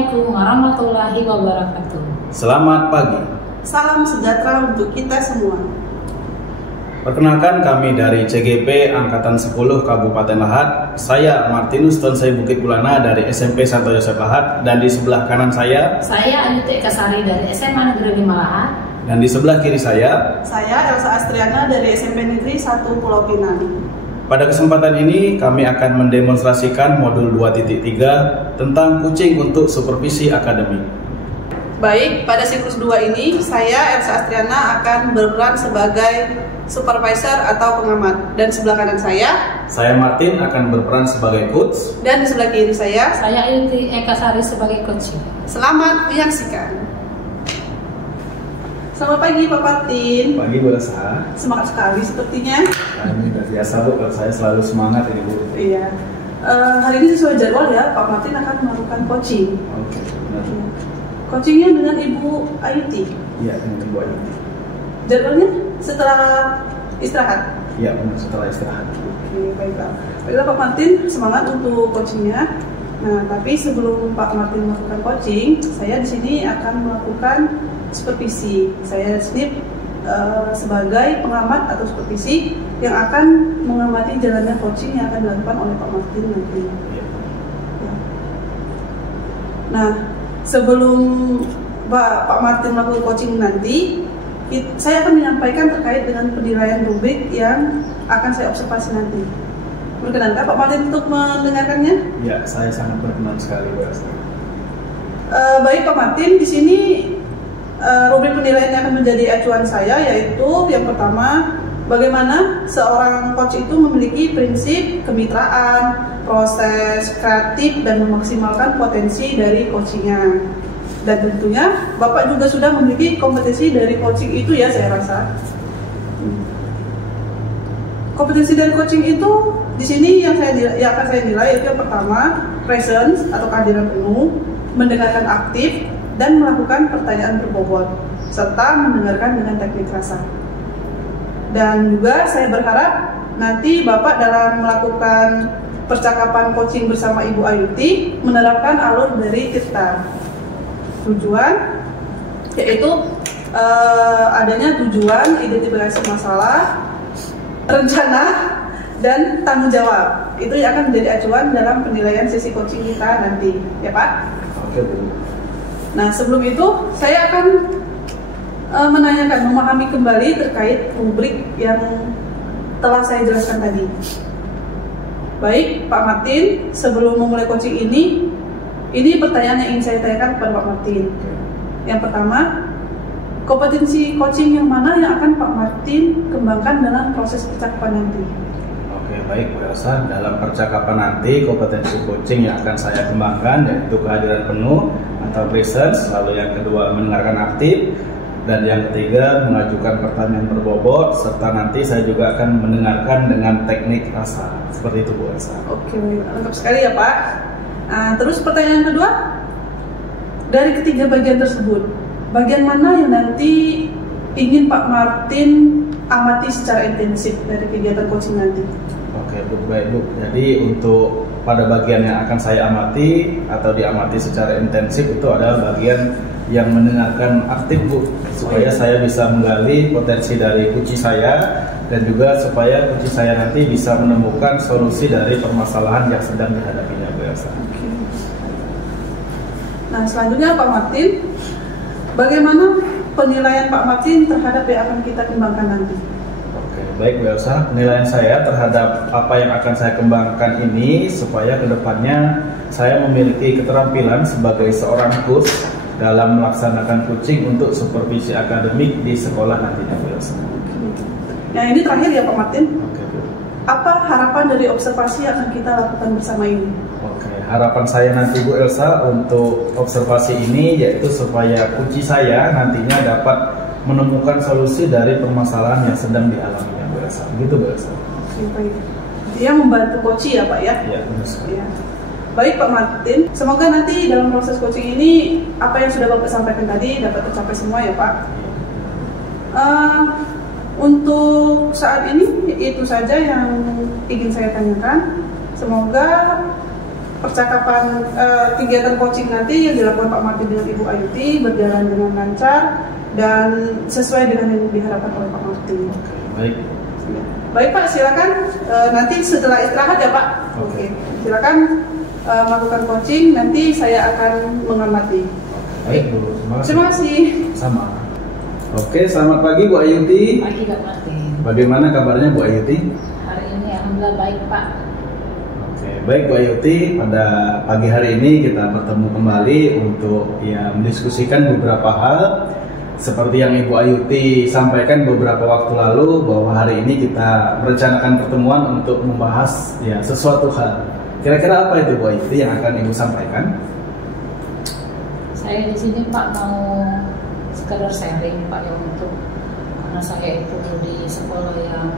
Assalamualaikum warahmatullahi wabarakatuh. Selamat pagi. Salam sejahtera untuk kita semua. Perkenalkan, kami dari CGP Angkatan 10 Kabupaten Lahat. Saya Martinus Tonsai Bukit Bulana dari SMP Santo Yosef Lahat, dan di sebelah kanan saya Ayuti Ekasari dari SMA Negeri 5 Lahat. Dan di sebelah kiri saya Elsa Astriana dari SMP Negeri 1 Pulau Pinang. Pada kesempatan ini kami akan mendemonstrasikan modul 2.3 tentang kucing untuk supervisi akademik. Baik, pada siklus 2 ini saya Elsa Astriana akan berperan sebagai supervisor atau pengamat, dan sebelah kanan saya Martin akan berperan sebagai coach, dan di sebelah kiri saya Ayuti Ekasari sebagai coach. Selamat menyaksikan. Selamat pagi Pak Martin. Pagi Bu Elsa. Semangat sekali sepertinya. Ini udah biasa Bu, kalau saya selalu semangat ini Bu. Iya. Hari ini sesuai jadwal ya, Pak Martin akan melakukan coaching. Oke, benar. Coachingnya dengan Ibu Ayuti. Iya, dengan Ibu Ayuti. Jadwalnya setelah istirahat. Iya, benar, setelah istirahat. Oke, baiklah. Baiklah Pak Martin, semangat untuk coachingnya. Nah, tapi sebelum Pak Martin melakukan coaching, saya di sini akan melakukan supervisi. Saya di sini sebagai pengamat atau supervisi yang akan mengamati jalannya coaching yang akan dilakukan oleh Pak Martin nanti. Ya. Nah, sebelum Pak Martin melakukan coaching nanti, saya akan menyampaikan terkait dengan penilaian rubrik yang akan saya observasi nanti. Berkenankah Pak Martin untuk mendengarkannya? Ya, saya sangat berkenan sekali Bu Elsa. Baik Pak Martin, di sini rubrik penilaian yang akan menjadi acuan saya, yaitu yang pertama, bagaimana seorang coach itu memiliki prinsip kemitraan, proses kreatif, dan memaksimalkan potensi dari coachingnya. Dan tentunya Bapak juga sudah memiliki kompetensi dari coaching itu ya, saya rasa. Kompetensi dari coaching itu di sini yang akan saya nilai yaitu yang pertama, presence atau kehadiran penuh, mendengarkan aktif, dan melakukan pertanyaan berbobot, serta mendengarkan dengan teknik rasa. Dan juga saya berharap nanti Bapak dalam melakukan percakapan coaching bersama Ibu Ayuti menerapkan alur dari Tirta. Tujuan yaitu adanya tujuan, identifikasi masalah, rencana, dan tanggung jawab. Itu yang akan menjadi acuan dalam penilaian sesi coaching kita nanti, ya Pak? Oke Bu. Nah, sebelum itu saya akan memahami kembali terkait rubrik yang telah saya jelaskan tadi. Baik, Pak Martin, sebelum memulai coaching ini pertanyaan yang ingin saya tanyakan kepada Pak Martin. Yang pertama, kompetensi coaching yang mana yang akan Pak Martin kembangkan dalam proses percakapan nanti? Oke, baik Bu Elsa. Dalam percakapan nanti, kompetensi coaching yang akan saya kembangkan yaitu kehadiran penuh atau presence, lalu yang kedua mendengarkan aktif, dan yang ketiga mengajukan pertanyaan berbobot, serta nanti saya juga akan mendengarkan dengan teknik rasa. Seperti itu Bu Elsa. Oke, lengkap sekali ya Pak. Terus pertanyaan kedua, dari ketiga bagian tersebut, bagian mana yang nanti ingin Pak Martin amati secara intensif dari kegiatan coaching nanti? Oke Bu, baik Bu. Jadi untuk pada bagian yang akan saya amati atau diamati secara intensif itu adalah bagian yang mendengarkan aktif Bu, supaya saya bisa menggali potensi dari kunci saya, dan juga supaya kunci saya nanti bisa menemukan solusi dari permasalahan yang sedang dihadapinya Bu Elsa. Nah, selanjutnya Pak Martin, bagaimana penilaian Pak Martin terhadap yang akan kita kembangkan nanti? Oke, baik Bu Elsa, penilaian saya terhadap apa yang akan saya kembangkan ini supaya kedepannya saya memiliki keterampilan sebagai seorang coach dalam melaksanakan coaching untuk supervisi akademik di sekolah nantinya Bu Elsa. Yang ini terakhir ya Pak Martin. Oke Bu. Apa harapan dari observasi yang akan kita lakukan bersama ini? Oke, harapan saya nanti Bu Elsa untuk observasi ini yaitu supaya kunci saya nantinya dapat menemukan solusi dari permasalahan yang sedang dialaminya Bu Elsa. Begitu Bu Elsa. Oke, baik. Dia membantu coaching ya Pak ya? Iya, benar sekali. Ya. Baik Pak Martin, semoga nanti dalam proses coaching ini apa yang sudah Bapak sampaikan tadi dapat tercapai semua ya Pak. Untuk saat ini itu saja yang ingin saya tanyakan. Semoga percakapan kegiatan coaching nanti yang dilakukan Pak Martin dengan Ibu Ayuti berjalan dengan lancar dan sesuai dengan yang diharapkan oleh Pak Martin. Baik. Baik Pak, silakan nanti setelah istirahat ya Pak. Oke. Silakan melakukan coaching, nanti saya akan mengamati. Baik Bu, Terima kasih. Sama. Oke, selamat pagi Bu Ayuti. Pagi Pak Martin. Bagaimana kabarnya Bu Ayuti? Hari ini alhamdulillah baik Pak. Oke, baik Bu Ayuti, pada pagi hari ini kita bertemu kembali untuk ya mendiskusikan beberapa hal seperti yang Ibu Ayuti sampaikan beberapa waktu lalu bahwa hari ini kita merencanakan pertemuan untuk membahas ya sesuatu hal. Kira-kira apa itu Bu Ayuti yang akan Ibu sampaikan? Saya di sini Pak mau sekedar sharing Pak ya, untuk karena saya itu di sekolah yang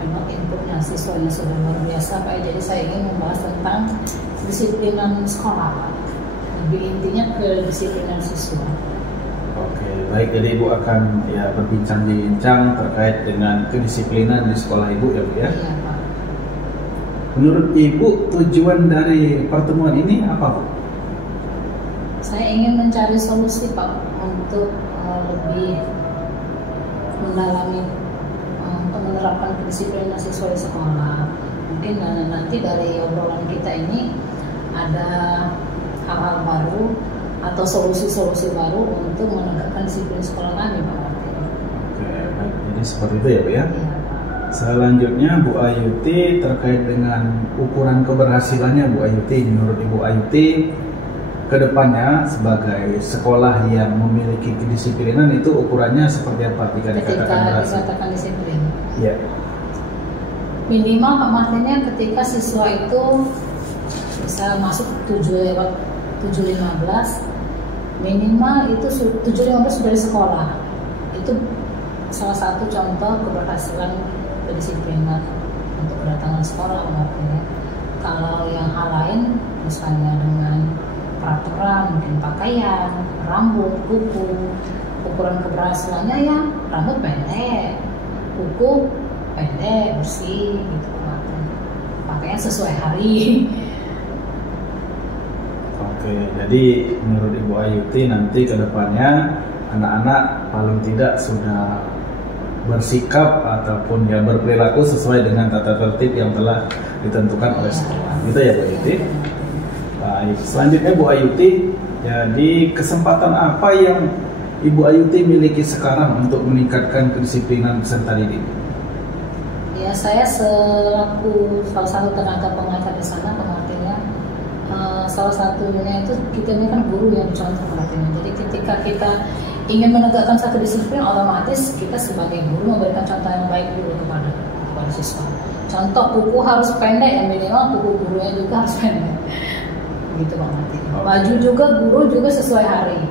memang inputnya siswanya sudah luar biasa Pak, jadi saya ingin membahas tentang kedisiplinan sekolah Pak. Lebih intinya kedisiplinan siswa. Oke, baik. Jadi Ibu akan ya berbincang-bincang terkait dengan kedisiplinan di sekolah Ibu ya Bu ya. Iya Pak. Menurut Ibu tujuan dari pertemuan ini apa Bu? Saya ingin mencari solusi Pak untuk lebih mendalami untuk menerapkan kedisiplinan siswa di sekolah. Mungkin nanti dari obrolan kita ini ada hal-hal baru atau solusi-solusi baru untuk menegakkan disiplin sekolah kami Pak Martin. Oke, baik. Jadi seperti itu ya Bu ya. Iya Pak. Selanjutnya Bu Ayuti terkait dengan ukuran keberhasilannya Bu Ayuti, menurut Ibu Ayuti kedepannya sebagai sekolah yang memiliki kedisiplinan itu ukurannya seperti apa jika dikatakan berhasil? Dikatakan disiplin. Ya. Minimal Pak Martinnya ketika siswa itu bisa masuk 7 lewat 7.15, minimal itu 7.15 sudah di sekolah. Itu salah satu contoh keberhasilan kedisiplinan untuk kedatangan sekolah Pak Martinnya. Kalau yang hal lain misalnya dengan peraturan, mungkin pakaian, rambut, kuku, ukuran keberhasilannya ya rambut pendek, kuku pendek, bersih gitu Pak. Pakaian sesuai hari. Oke, jadi menurut Ibu Ayuti nanti kedepannya anak-anak paling tidak sudah bersikap ataupun ya berperilaku sesuai dengan tata tertib yang telah ditentukan oleh sekolah. Gitu ya Bu Ayuti? Baik, selanjutnya Bu Ayuti, jadi kesempatan apa yang Ibu Ayuti miliki sekarang untuk meningkatkan kedisiplinan peserta didik? Ya, saya selaku salah satu tenaga pengajar di sana pengertiannya, salah satunya itu kita ini kan guru yang dicontoh pengertiannya. Jadi ketika kita ingin menegakkan satu disiplin, otomatis kita sebagai guru memberikan contoh yang baik dulu kepada siswa. Contoh kuku harus pendek, yang minimal kuku gurunya juga harus pendek. Gitu Pak Martin. Baju juga guru juga sesuai hari.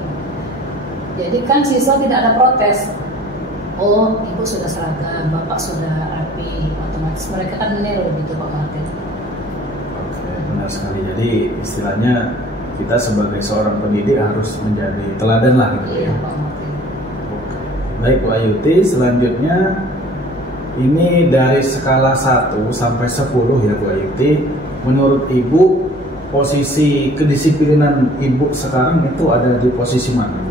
Jadi kan siswa tidak ada protes. Oh, ibu sudah seragam, bapak sudah rapi, otomatis mereka kan meniru gitu Pak Martin. Oke, benar sekali. Jadi istilahnya kita sebagai seorang pendidik harus menjadi teladan lah gitu Iya, ya. Pak Martin. Oke. Baik Bu Ayuti, selanjutnya ini dari skala 1 sampai 10 ya Bu Ayuti. Menurut Ibu posisi kedisiplinan Ibu sekarang itu ada di posisi mana?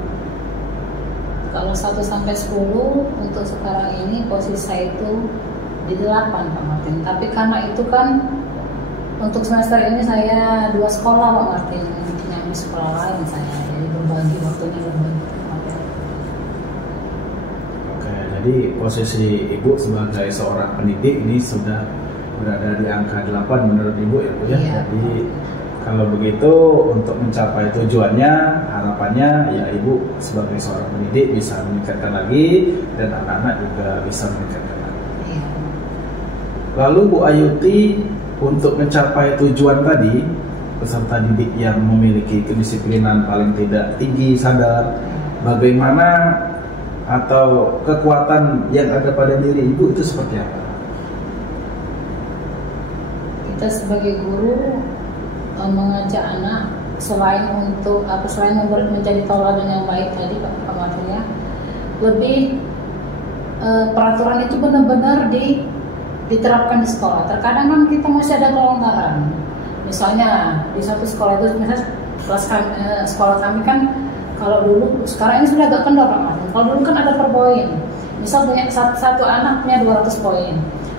Kalau 1 sampai 10 untuk sekarang ini posisi saya itu di 8 Pak Martin. Tapi karena itu kan untuk semester ini saya 2 sekolah Pak Martin, yang di sekolah lain saya, jadi berbagi waktunya berbagi Pak Martin. Oke, jadi posisi Ibu sebagai seorang pendidik ini sudah berada di angka 8 menurut Ibu ya Bu ya. Iya. Jadi kalau begitu untuk mencapai tujuannya, harapannya ya Ibu sebagai seorang pendidik bisa meningkatkan lagi dan anak-anak juga bisa meningkatkan lagi. Iya. Lalu Bu Ayuti, untuk mencapai tujuan tadi, peserta didik yang memiliki kedisiplinan paling tidak tinggi, sadar, bagaimana atau kekuatan yang ada pada diri Ibu itu seperti apa? Kita sebagai guru mengajak anak selain menjadi tauladan yang baik tadi Pak Martin ya, lebih peraturan itu benar-benar diterapkan di sekolah. Terkadang kan kita masih ada kelonggaran. Misalnya di satu sekolah itu, misalnya sekolah kami kan kalau dulu, sekarang ini sudah agak kendor Pak Martin. Kalau dulu kan ada per poin. Misal punya satu anak punya 200 poin.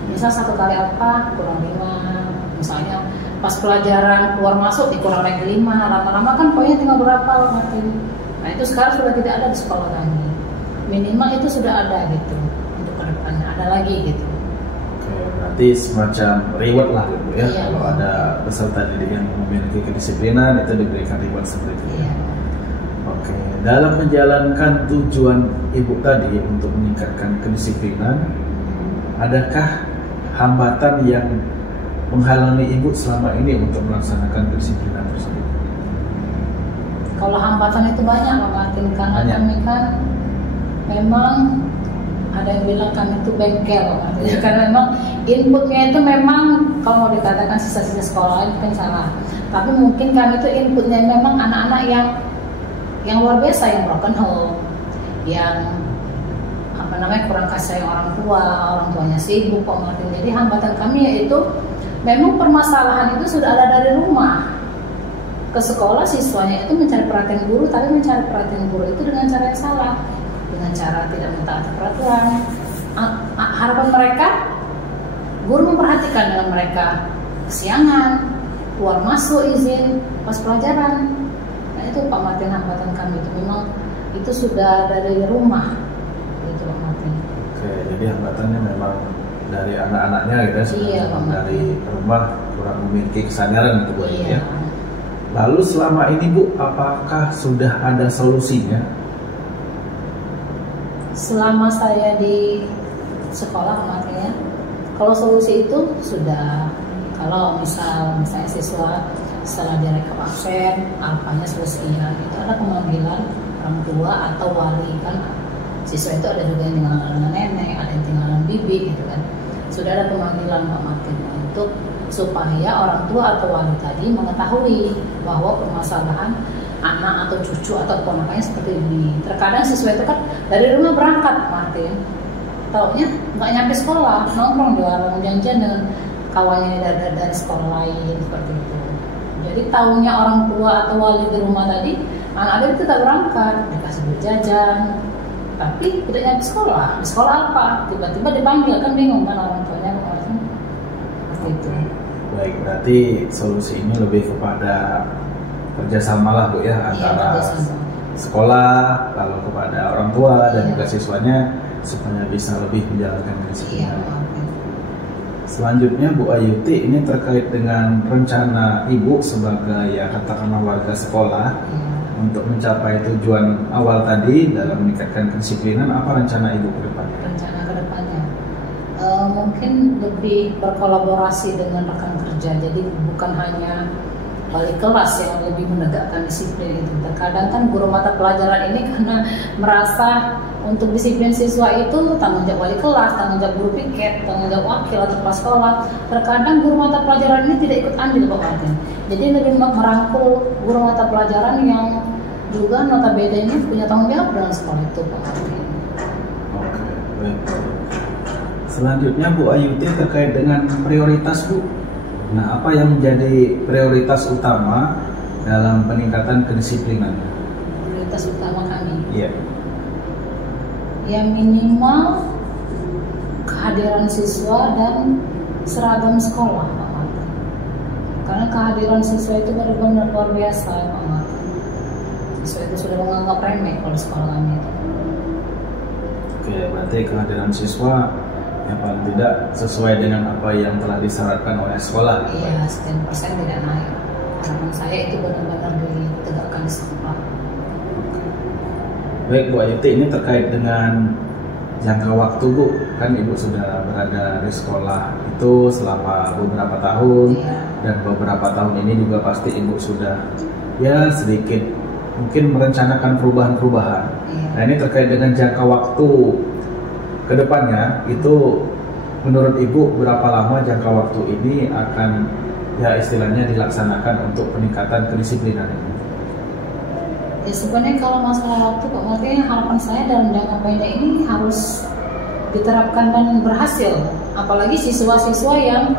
Misal satu kali apa kurang 5. Misalnya pas pelajaran keluar masuk dikurang lagi 5. Lama-lama kan poinnya tinggal berapa Pak Martin. Nah itu sekarang sudah tidak ada di sekolah kami. Minimal itu sudah ada gitu. Untuk kedepannya ada lagi gitu. Oke, berarti semacam reward lah gitu ya. Iya. Kalau ada peserta didik yang memiliki kedisiplinan itu diberikan reward seperti itu. Iya. Oke, dalam menjalankan tujuan Ibu tadi untuk meningkatkan kedisiplinan, adakah hambatan yang menghalangi Ibu selama ini untuk melaksanakan kedisiplinan tersebut? Kalau hambatan itu banyak Pak Martin, karena Banyak. kami kan memang ada yang bilang kami itu bengkel Pak Martin. Iya. Karena memang inputnya itu memang kalau mau dikatakan sisa-sisa sekolah itu kan salah. Tapi mungkin kami itu inputnya memang anak-anak yang luar biasa, yang broken home, yang kurang kasih sayang orang tuanya sibuk Pak Martin. Jadi hambatan kami yaitu memang permasalahan itu sudah ada dari rumah ke sekolah, siswanya itu mencari perhatian guru, tapi mencari perhatian guru itu dengan cara yang salah, dengan cara tidak mentaati peraturan. Harapan mereka guru memperhatikan dengan mereka kesiangan, keluar masuk izin pas pelajaran. Nah itu Pak Martin, hambatan kami itu memang itu sudah dari rumah gitu Pak Martin. Oke, jadi hambatannya memang dari anak-anaknya gitu ya, Iya, memang Pak. dari rumah kurang memiliki kesadaran gitu Bu Ayu Iya. ya. Lalu selama ini Bu, apakah sudah ada solusinya? Selama saya di sekolah kemarin ya, kalau solusi itu sudah, kalau misalnya siswa setelah direkap absen, alfanya sekian, itu ada pemanggilan orang tua atau wali kan. Siswa itu ada juga yang tinggal dengan nenek, ada yang tinggal dengan bibi gitu kan. Sudah ada pemanggilan Pak Martin untuk supaya orang tua atau wali tadi mengetahui bahwa permasalahan anak atau cucu atau ponakannya seperti ini. Terkadang siswa itu kan dari rumah berangkat Martin, taunya nggak nyampe sekolah, nongkrong di warung, janjian dengan kawannya dari sekolah lain seperti itu. Jadi tahunya orang tua atau wali di rumah tadi, anak-anak itu tak berangkat, dikasih duit jajan, tapi tidak nyampe sekolah. Di sekolah apa? Tiba-tiba dipanggil, kan bingung kan orang tuanya Martin. Seperti itu. Baik, berarti solusi ini lebih kepada kerjasama lah Bu ya, antara kerjasama. sekolah lalu kepada orang tua dan Iya. juga siswanya supaya bisa lebih menjalankan Iya, kedisiplinan. Pak Martin. Selanjutnya Bu Ayuti, ini terkait dengan rencana Ibu sebagai ya katakanlah warga sekolah Iya. untuk mencapai tujuan awal tadi dalam meningkatkan kedisiplinan. Apa rencana Ibu ke depan? Rencana ke depannya mungkin lebih berkolaborasi dengan rekan kerja, jadi bukan hanya wali kelas yang lebih menegakkan disiplin itu. Terkadang kan guru mata pelajaran ini karena merasa untuk disiplin siswa itu tanggung jawab wali kelas, tanggung jawab guru piket, tanggung jawab wakil atau kepala sekolah. Terkadang guru mata pelajaran ini tidak ikut andil Pak Martin. Jadi lebih merangkul guru mata pelajaran yang juga notabene ini punya tanggung jawab dalam sekolah itu Pak Martin. Oke, baik. Selanjutnya Bu Ayuti terkait dengan prioritas Bu. Nah, apa yang menjadi prioritas utama dalam peningkatan kedisiplinan? Prioritas utama kami Iya. ya minimal kehadiran siswa dan seragam sekolah Pak Martin. Karena kehadiran siswa itu benar-benar luar biasa Pak Martin. Siswa itu sudah menganggap remeh kalau sekolah kami itu. Oke, berarti kehadiran siswa yang paling tidak sesuai dengan apa yang telah disyaratkan oleh sekolah. Iya, sekian persen tidak naik. Harapan saya itu benar-benar ditegakkan di sekolah. Baik Bu Ayuti, ini terkait dengan jangka waktu Bu. Kan Ibu sudah berada di sekolah itu selama beberapa tahun. Iya. Dan beberapa tahun ini juga pasti Ibu sudah ya sedikit mungkin merencanakan perubahan-perubahan. Iya. Nah ini terkait dengan jangka waktu kedepannya itu menurut Ibu berapa lama jangka waktu ini akan ya istilahnya dilaksanakan untuk peningkatan kedisiplinan ini? Ya sebenarnya kalau masalah waktu Pak Martin, harapan saya dalam jangka pendek ini harus diterapkan dan berhasil. Apalagi siswa-siswa yang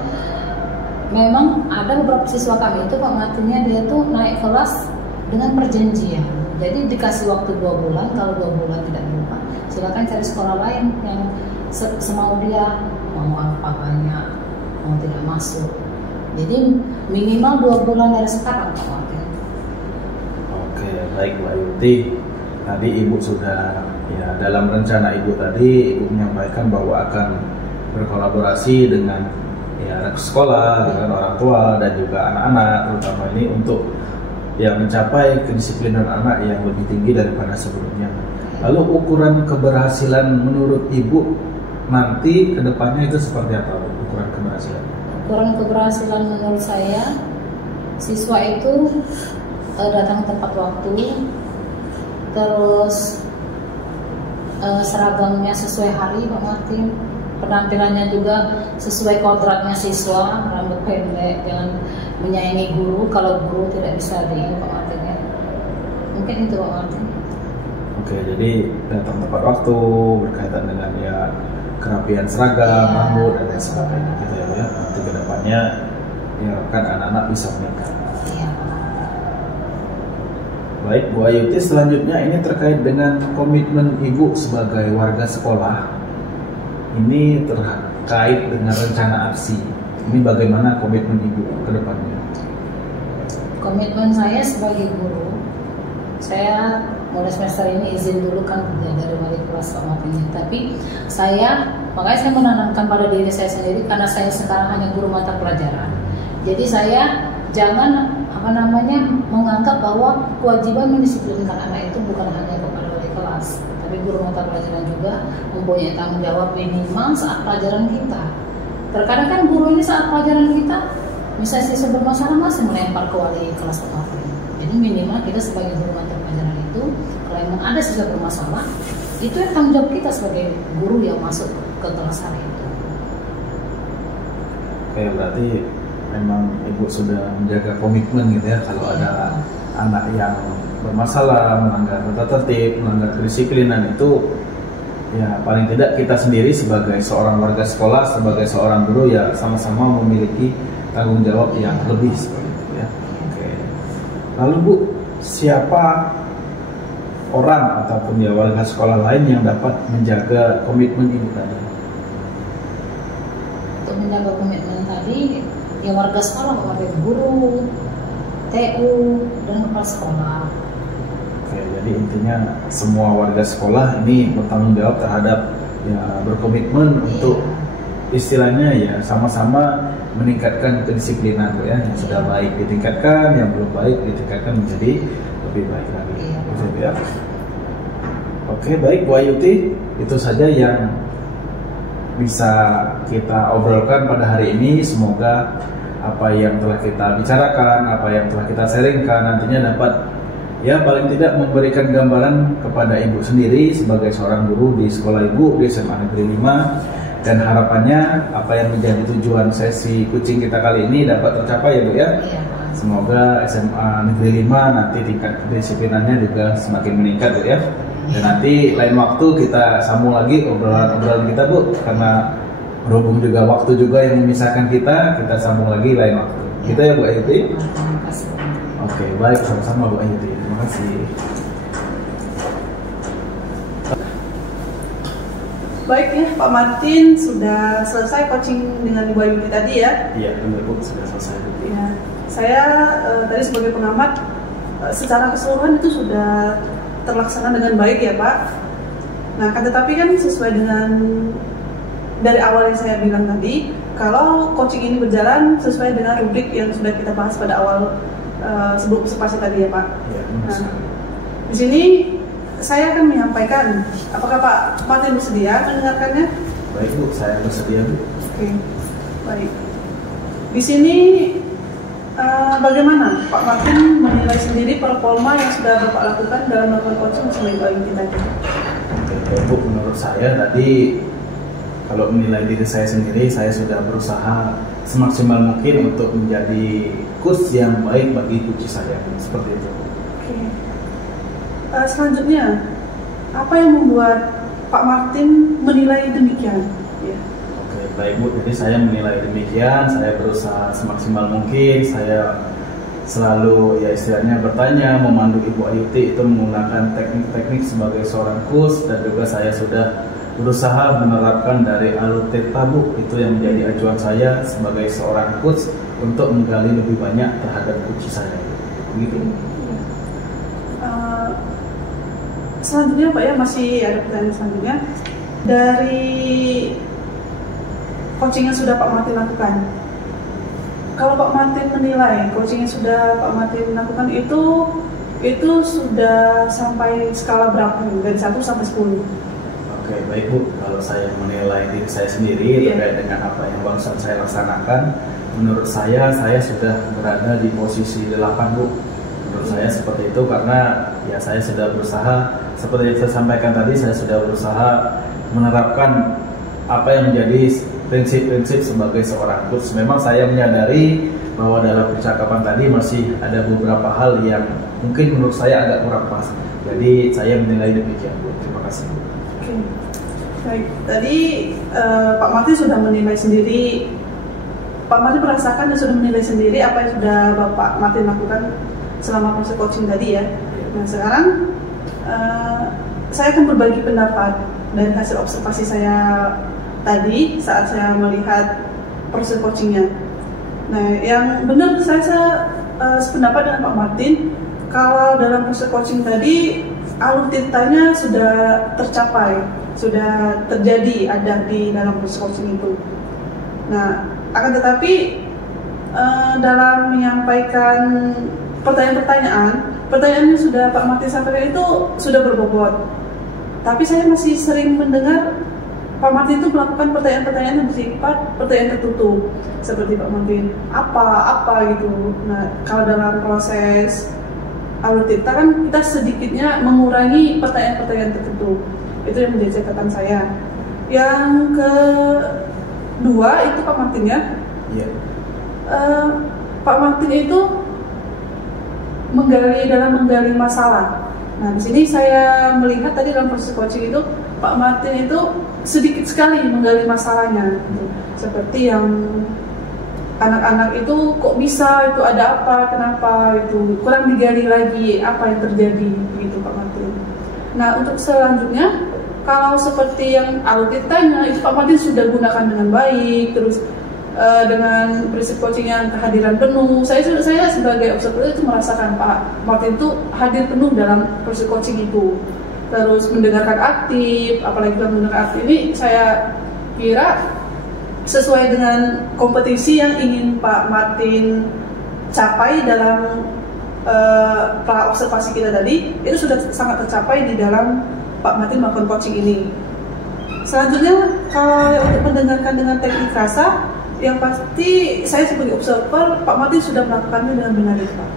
memang ada beberapa siswa kami itu Pak Martinnya dia tuh naik kelas dengan perjanjian. Jadi dikasih waktu 2 bulan, kalau 2 bulan tidak berubah, silakan cari sekolah lain yang semau dia, mau apa banyak, mau tidak masuk. Jadi minimal 2 bulan dari sekarang Pak Martin. Oke, baik Bu Ayuti. Tadi Ibu sudah ya dalam rencana Ibu tadi Ibu menyampaikan bahwa akan berkolaborasi dengan ya sekolah, dengan orang tua dan juga anak-anak, terutama ini untuk ya mencapai kedisiplinan anak yang lebih tinggi daripada sebelumnya. Lalu ukuran keberhasilan menurut Ibu nanti ke depannya itu seperti apa, Bu? Ukuran keberhasilan? Ukuran keberhasilan menurut saya, siswa itu datang tepat waktu, terus seragamnya sesuai hari Pak Martin, penampilannya juga sesuai kontraknya siswa, rambut pendek, jangan menyayangi guru kalau guru tidak bisa di Pak Martin ya. Mungkin itu Pak Martin. Oke, jadi datang tepat waktu berkaitan dengan ya kerapian seragam, rambut dan lain sebagainya gitu ya. Nanti kedepannya diharapkan anak-anak bisa meningkat. Iya. Baik Bu Ayuti, selanjutnya ini terkait dengan komitmen Ibu sebagai warga sekolah. Ini terkait dengan rencana aksi. Ini bagaimana komitmen Ibu ke depannya? Komitmen saya sebagai guru, saya mulai semester ini izin dulu kan dari wali kelas Pak Martin. Tapi makanya saya menanamkan pada diri saya sendiri, karena saya sekarang hanya guru mata pelajaran. Jadi saya jangan menganggap bahwa kewajiban mendisiplinkan anak itu bukan hanya kepada wali kelas, tapi guru mata pelajaran juga mempunyai tanggung jawab minimal saat pelajaran kita. Terkadang kan guru ini saat pelajaran kita, misalnya siswa bermasalah masih melempar ke wali kelas Pak Martin. Jadi minimal kita sebagai guru mata pelajaran itu, kalau memang ada siswa bermasalah, itu yang tanggung jawab kita sebagai guru yang masuk ke kelas hari itu. Oke, berarti memang Ibu sudah menjaga komitmen gitu ya. Kalau ada anak yang bermasalah, melanggar tata tertib, melanggar kedisiplinan, itu ya paling tidak kita sendiri sebagai seorang warga sekolah, sebagai seorang guru ya sama-sama memiliki tanggung jawab yang lebih seperti itu ya. Oke. Lalu Bu, siapa orang ataupun ya warga sekolah lain yang dapat menjaga komitmen Ibu tadi? Untuk menjaga komitmen tadi, ya warga sekolah, guru, TU, dan kepala sekolah. Oke, jadi intinya semua warga sekolah ini bertanggung jawab terhadap ya berkomitmen untuk istilahnya ya sama-sama meningkatkan kedisiplinan Bu ya. Yang sudah baik ditingkatkan, yang belum baik ditingkatkan menjadi lebih baik lagi. Gitu ya. Oke, baik Bu Ayuti, itu saja yang bisa kita obrolkan pada hari ini. Semoga apa yang telah kita bicarakan, apa yang telah kita sharingkan nantinya dapat ya paling tidak memberikan gambaran kepada Ibu sendiri sebagai seorang guru di sekolah Ibu di SMA Negeri 5, dan harapannya apa yang menjadi tujuan sesi coaching kita kali ini dapat tercapai ya Bu ya. Semoga SMA Negeri 5 nanti tingkat kedisiplinannya juga semakin meningkat Bu ya. Dan nanti lain waktu kita sambung lagi obrolan kita Bu, karena berhubung juga waktu juga yang memisahkan kita sambung lagi lain waktu. Gitu ya Bu Ayuti. Terima kasih. Oke, baik, sama-sama Bu Ayuti. Terima kasih. Baik ya, Pak Martin sudah selesai coaching dengan Bu Ayuti tadi ya. Iya, benar Bu, sudah selesai. Ya, saya tadi sebagai pengamat secara keseluruhan itu sudah terlaksana dengan baik ya Pak. Nah, kan tetapi kan sesuai dengan dari awal yang saya bilang tadi, kalau coaching ini berjalan sesuai dengan rubrik yang sudah kita bahas pada awal sebelum observasi tadi ya Pak. Ya, nah, di sini saya akan menyampaikan, apakah Pak Martin bersedia mendengarkannya? Baik Bu, saya bersedia Bu. Oke, baik. Di sini bagaimana Pak Martin menilai sendiri performa yang sudah Bapak lakukan dalam melakukan coaching bersama Ibu Ayuti tadi? Oke Bu, menurut saya tadi kalau menilai diri saya sendiri, saya sudah berusaha semaksimal mungkin untuk menjadi coach yang baik bagi coach saya, seperti itu. Oke. Selanjutnya, apa yang membuat Pak Martin menilai demikian? Ya. Oke, Baik Bu, jadi saya menilai demikian, saya berusaha semaksimal mungkin, saya selalu ya istilahnya bertanya, memandu Ibu Ayuti itu menggunakan teknik-teknik sebagai seorang coach, dan juga saya sudah berusaha menerapkan dari Aluteta Bu, itu yang menjadi acuan saya sebagai seorang coach untuk menggali lebih banyak terhadap coach saya. Begitu. Selanjutnya Pak ya, masih ada pertanyaan selanjutnya dari coaching yang sudah Pak Martin lakukan. Kalau Pak Martin menilai coaching yang sudah Pak Martin lakukan itu sudah sampai skala berapa dari 1 sampai 10? Oke, baik Bu. Kalau saya menilai diri saya sendiri terkait dengan apa yang barusan saya laksanakan, menurut saya sudah berada di posisi 8 Bu. Menurut saya seperti itu, karena ya saya sudah berusaha, seperti yang saya sampaikan tadi, saya sudah berusaha menerapkan apa yang menjadi prinsip-prinsip sebagai seorang coach. Memang saya menyadari bahwa dalam percakapan tadi masih ada beberapa hal yang mungkin menurut saya agak kurang pas. Jadi saya menilai demikian Bu. Terima kasih. Oke. Baik, tadi Pak Martin sudah menilai sendiri. Pak Martin merasakan dan sudah menilai sendiri apa yang sudah Bapak Martin lakukan selama proses coaching tadi ya. Nah sekarang saya akan berbagi pendapat dari hasil observasi saya tadi saat saya melihat proses coachingnya. Nah yang benar saya sependapat dengan Pak Martin, kalau dalam proses coaching tadi alutitanya sudah tercapai, sudah terjadi ada di dalam proses coaching itu. Nah akan tetapi dalam menyampaikan pertanyaan yang sudah Pak Martin sampaikan itu sudah berbobot. Tapi saya masih sering mendengar Pak Martin itu melakukan pertanyaan-pertanyaan yang bersifat pertanyaan tertutup, seperti Pak Martin apa gitu. Nah kalau dalam proses alutita kan kita sedikitnya mengurangi pertanyaan-pertanyaan tertutup. Itu yang menjadi catatan saya. Yang kedua itu Pak Martin ya. Iya. Pak Martin itu menggali masalah. Nah, di sini saya melihat tadi dalam proses coaching itu Pak Martin itu sedikit sekali menggali masalahnya. Seperti yang anak-anak itu kok bisa, itu ada apa, kenapa, itu kurang digali lagi apa yang terjadi, begitu Pak Martin. Nah, untuk selanjutnya kalau seperti yang alutitanya itu Pak Martin sudah gunakan dengan baik, terus dengan prinsip coaching yang kehadiran penuh. Saya sebagai observer itu merasakan Pak Martin itu hadir penuh dalam prinsip coaching itu. Terus mendengarkan aktif, apalagi dalam mendengarkan aktif ini saya kira sesuai dengan kompetisi yang ingin Pak Martin capai dalam pra observasi kita tadi, itu sudah sangat tercapai di dalam Pak Martin melakukan coaching ini. Selanjutnya kalau untuk mendengarkan dengan teknik rasa, yang pasti saya sebagai observer Pak Martin sudah melakukannya dengan benar itu Pak.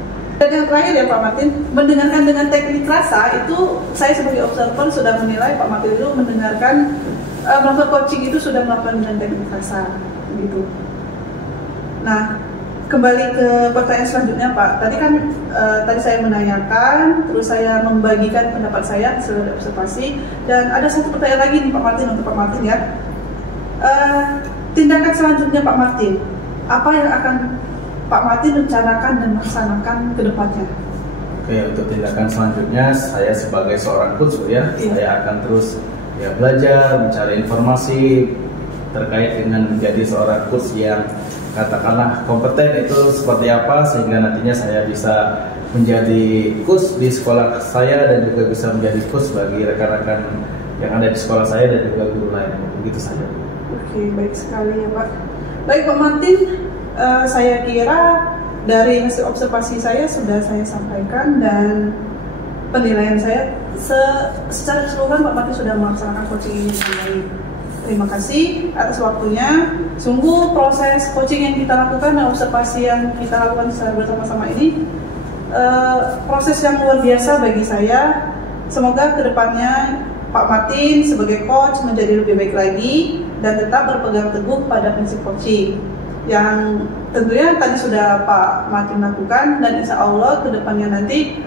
Dan yang terakhir ya Pak Martin, mendengarkan dengan teknik rasa itu saya sebagai observer sudah menilai Pak Martin itu mendengarkan melakukan coaching itu sudah melakukan dengan teknik rasa gitu. Nah kembali ke pertanyaan selanjutnya Pak, tadi kan tadi saya menanyakan, terus saya membagikan pendapat saya sebagai observasi, dan ada satu pertanyaan lagi nih Pak Martin untuk Pak Martin ya. Tindakan selanjutnya Pak Martin, apa yang akan Pak Martin rencanakan dan laksanakan ke depannya? Oke, untuk tindakan selanjutnya saya sebagai seorang coach ya, saya akan terus ya belajar, mencari informasi terkait dengan menjadi seorang coach yang katakanlah kompeten itu seperti apa, sehingga nantinya saya bisa menjadi coach di sekolah saya dan juga bisa menjadi coach bagi rekan-rekan yang ada di sekolah saya dan juga guru lain. Begitu saja. Oke, baik sekali ya Pak. Baik Pak Martin, saya kira dari hasil observasi saya sudah saya sampaikan, dan penilaian saya secara keseluruhan Pak Martin sudah melaksanakan coaching ini dengan baik. Terima kasih atas waktunya. Sungguh proses coaching yang kita lakukan dan observasi yang kita lakukan secara bersama-sama ini proses yang luar biasa bagi saya. Semoga kedepannya Pak Martin sebagai coach menjadi lebih baik lagi dan tetap berpegang teguh pada prinsip coaching yang tentunya tadi sudah Pak Martin lakukan, dan insya Allah kedepannya nanti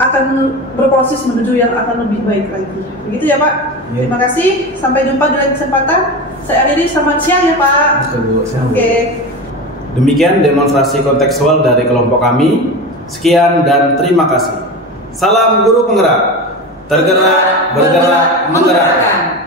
akan berproses menuju yang akan lebih baik lagi. Begitu ya Pak. Terima kasih. Sampai jumpa di lain kesempatan. Saya akhiri, selamat siang ya Pak. Oke, Bu. Siang, Bu. Oke. Demikian demonstrasi kontekstual dari kelompok kami. Sekian dan terima kasih. Salam guru penggerak. Tergerak, bergerak, menggerakkan.